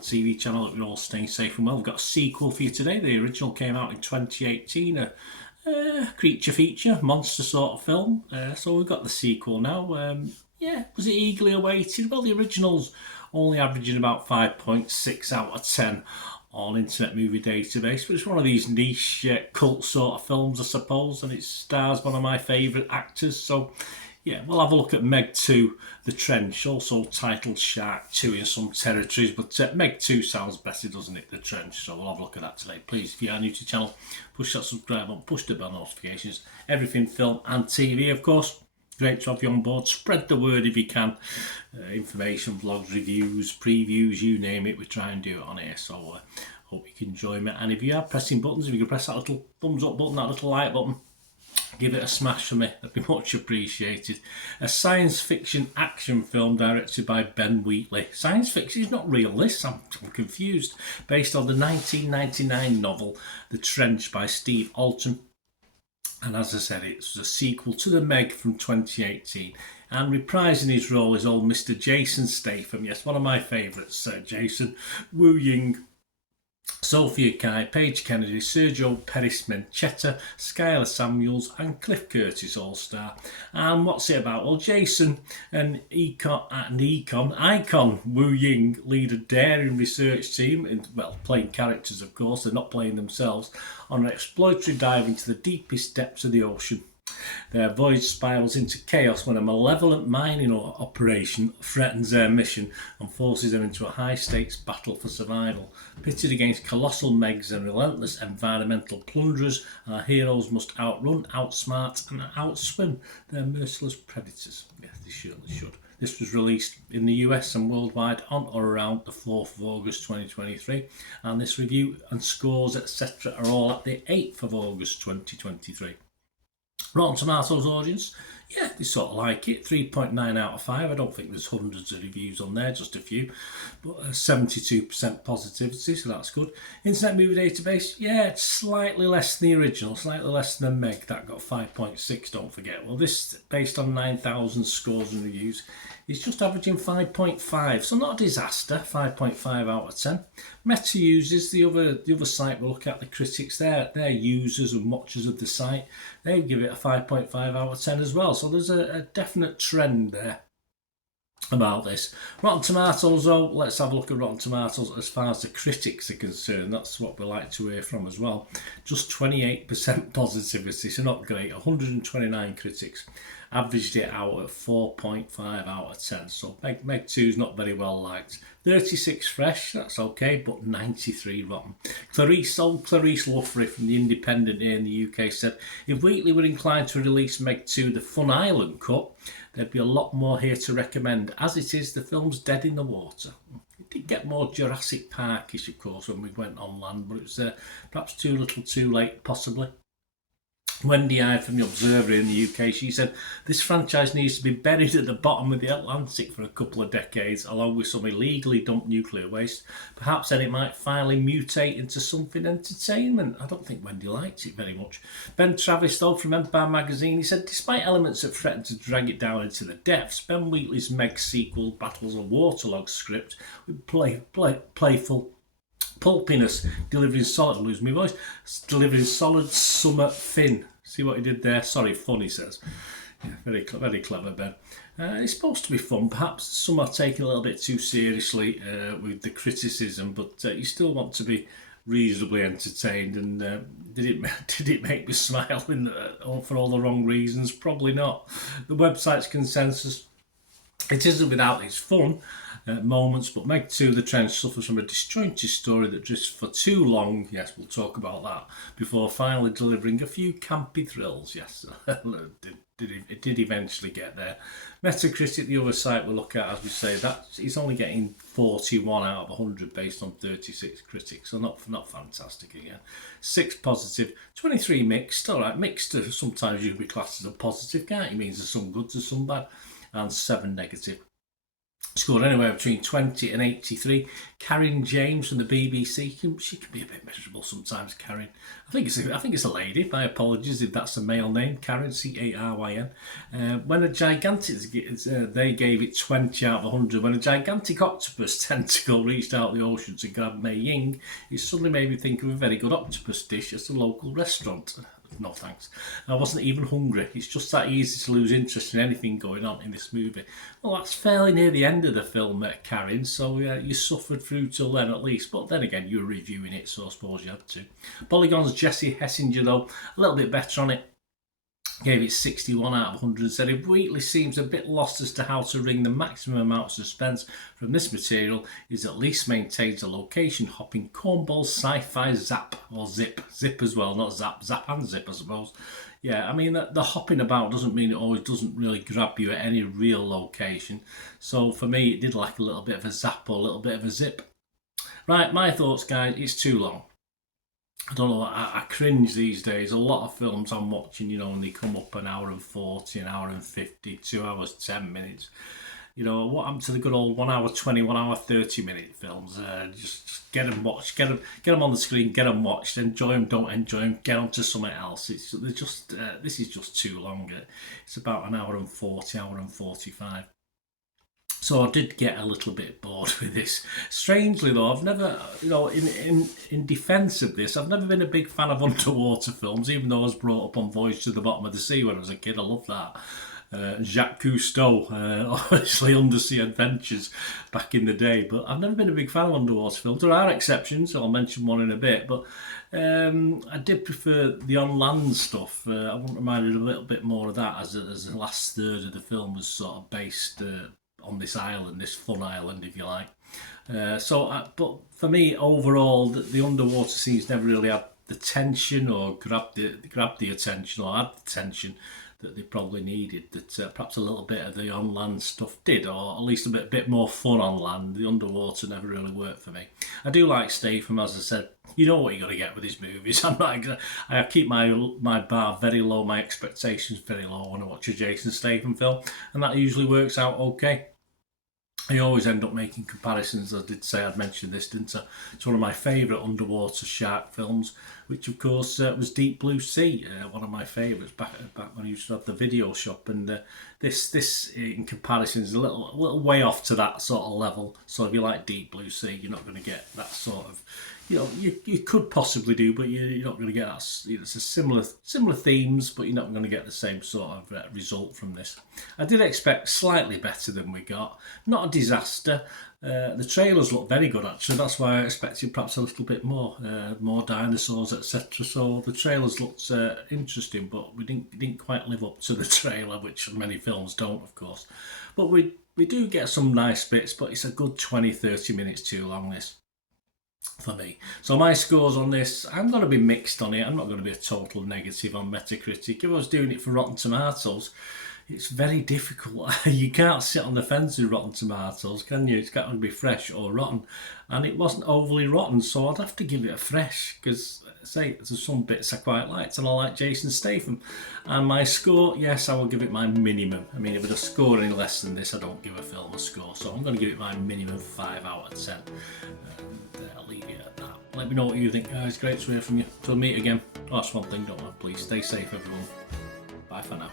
TV channel. That we're all staying safe and well. We've got a sequel for you today. The original came out in 2018. A creature feature, monster sort of film. So we've got the sequel now. Was it eagerly awaited? Well, the original's only averaging about 5.6 out of 10 on Internet Movie Database, but it's one of these niche cult sort of films, I suppose, and it stars one of my favourite actors. So yeah, we'll have a look at MEG 2, The Trench, also titled Shark 2 in some territories, but MEG 2 sounds better, doesn't it, The Trench? So we'll have a look at that today. Please, if you are new to the channel, push that subscribe button, push the bell notifications. Everything film and TV, of course. Great to have you on board. Spread the word if you can. Information, vlogs, reviews, previews, you name it, we try and do it on here. So hope you can join me. And if you are pressing buttons, if you can press that little thumbs up button, that little like button, give it a smash for me, that'd be much appreciated. A science fiction action film directed by Ben Wheatley. Science fiction is not real, this, I'm confused. Based on the 1999 novel The Trench by Steve Alton. And as I said, it's a sequel to the Meg from 2018. And reprising his role is old Mr. Jason Statham. Yes, one of my favourites, Jason. Wu Ying, Sophia Kai, Paige Kennedy, Sergio Peris-Mencheta, Skylar Samuels and Cliff Curtis all-star. And what's it about? Well, Jason and Icon Wu Ying lead a daring research team, playing characters of course, they're not playing themselves, on an exploratory dive into the deepest depths of the ocean. Their voyage spirals into chaos when a malevolent mining operation threatens their mission and forces them into a high-stakes battle for survival. Pitted against colossal megs and relentless environmental plunderers, our heroes must outrun, outsmart and outswim their merciless predators. Yes, they surely should. This was released in the US and worldwide on or around the 4th of August 2023, and this review and scores etc. are all at the 8th of August 2023. Rotten Tomatoes audience, yeah, they sort of like it. 3.9 out of 5. I don't think there's hundreds of reviews on there, just a few. But 72% positivity, so that's good. Internet Movie Database, yeah, it's slightly less than the original, slightly less than Meg. That got 5.6, don't forget. Well, this, based on 9,000 scores and reviews, is just averaging 5.5. So not a disaster, 5.5 out of 10. Meta users, the other site we'll look at, the critics, they're users and watchers of the site. They give it a 5.5 out of 10 as well. So there's a definite trend there about this. Rotten Tomatoes though, let's have a look at Rotten Tomatoes as far as the critics are concerned. That's what we like to hear from as well. Just 28% positivity, so not great. 129 critics averaged it out at 4.5 out of 10. So Meg 2 is not very well liked. 36 fresh, that's okay, but 93 rotten. Clarice Luffrey from The Independent here in the UK said, if Wheatley were inclined to release Meg 2 the Fun Island cut, there'd be a lot more here to recommend. As it is, the film's dead in the water. It did get more Jurassic Parkish, of course, when we went on land, but it was perhaps too little too late, possibly. Wendy I from The Observer in the UK, she said, this franchise needs to be buried at the bottom of the Atlantic for a couple of decades, along with some illegally dumped nuclear waste. Perhaps then it might finally mutate into something entertainment. I don't think Wendy liked it very much. Ben Travis, though, from Empire Magazine, he said, despite elements that threaten to drag it down into the depths, Ben Wheatley's Meg sequel battles a waterlogged script with playful pulpiness, delivering solid summer fin. See what he did there? Sorry, fun, he says. Yeah, very clever, Ben. It's supposed to be fun. Perhaps some are taken a little bit too seriously with the criticism, but you still want to be reasonably entertained. And did it make me smile for all the wrong reasons? Probably not. The website's consensus: it isn't without its fun moments, but Meg 2, The Trench, suffers from a disjointed story that drifts for too long. Yes, we'll talk about that, before finally delivering a few campy thrills. Yes, it did eventually get there. Metacritic, the other site we'll look at, as we say, that he's only getting 41 out of 100 based on 36 critics, so not fantastic again. 6 positive, 23 mixed. All right, mixed sometimes you can be classed as a positive, can't you? It means there's some good, there's some bad, and 7 negative. Scored anywhere between 20 and 83. Karen James from the BBC. She can be a bit miserable sometimes, Karen. I think it's a lady. My apologies if that's a male name. Karen, Caryn. When a gigantic, they gave it 20 out of 100. When a gigantic octopus tentacle reached out the ocean to grab Mei Ying, it suddenly made me think of a very good octopus dish at a local restaurant. No thanks. I wasn't even hungry. It's just that easy to lose interest in anything going on in this movie. Well, that's fairly near the end of the film, Karen, so you suffered through till then at least. But then again, you were reviewing it, so I suppose you had to. Polygon's Jesse Hessinger, though, a little bit better on it. Gave it 61 out of 100 and said if Wheatley seems a bit lost as to how to wring the maximum amount of suspense from this material, it at least maintains a location hopping cornball sci-fi zap, or zip as well, not zap and zip I suppose. Yeah, I mean the hopping about doesn't mean it always doesn't really grab you at any real location, so for me it did like a little bit of a zap or a little bit of a zip. Right, my thoughts guys, it's too long. I don't know, I cringe these days. A lot of films I'm watching, and they come up an hour and 40, an hour and 50, 2 hours, 10 minutes. What happened to the good old 1 hour 20, 1 hour 30-minute films? Just get them watched, get them on the screen, get them watched, enjoy them, don't enjoy them, get on to something else. This is just too long. It's about an hour and 40, hour and 45. So I did get a little bit bored with this. Strangely though, I've never, in defence of this, I've never been a big fan of underwater films, even though I was brought up on Voyage to the Bottom of the Sea when I was a kid. I loved that. Jacques Cousteau, obviously Undersea Adventures back in the day, but I've never been a big fan of underwater films. There are exceptions, so I'll mention one in a bit, but I did prefer the on-land stuff. I wouldn't mind a little bit more of that as the last third of the film was sort of based on this island, this fun island, if you like. But for me, overall, the underwater scenes never really had the tension or grabbed the attention or had the tension that they probably needed. That perhaps a little bit of the on-land stuff did, or at least a bit more fun on land. The underwater never really worked for me. I do like Statham, as I said. You know what you got to get with his movies. I keep my bar very low, my expectations very low when I watch a Jason Statham film, and that usually works out okay. I always end up making comparisons. I did say I'd mentioned this, didn't I? It's one of my favourite underwater shark films, which of course was Deep Blue Sea, one of my favourites back when I used to have the video shop. And this in comparison is a little way off to that sort of level. So if you like Deep Blue Sea, you're not going to get that sort of. You could possibly do, but you're not going to get that. It's a similar themes, but you're not going to get the same sort of result from this. I did expect slightly better than we got. Not a disaster. The trailers look very good actually. That's why I expected perhaps a little bit more dinosaurs, etc. So the trailers looked interesting, but we didn't quite live up to the trailer, which many films don't, of course. But we do get some nice bits, but it's a good 20-30 minutes too long, this, for me. So my scores on this, I'm going to be mixed on it. I'm not going to be a total negative on Metacritic. If I was doing it for Rotten Tomatoes, it's very difficult. You can't sit on the fence with Rotten Tomatoes, can you? It's got to be fresh or rotten. And it wasn't overly rotten, so I'd have to give it a fresh, because, say, there's some bits I quite liked, and I like Jason Statham. And my score, yes, I will give it my minimum. I mean, if I'd score any less than this, I don't give a film a score. So I'm going to give it my minimum 5 out of 10. I'll leave it at that. Let me know what you think, guys. Great to hear from you. Till we meet again. Oh, that's one thing, don't I? Please stay safe, everyone. Bye for now.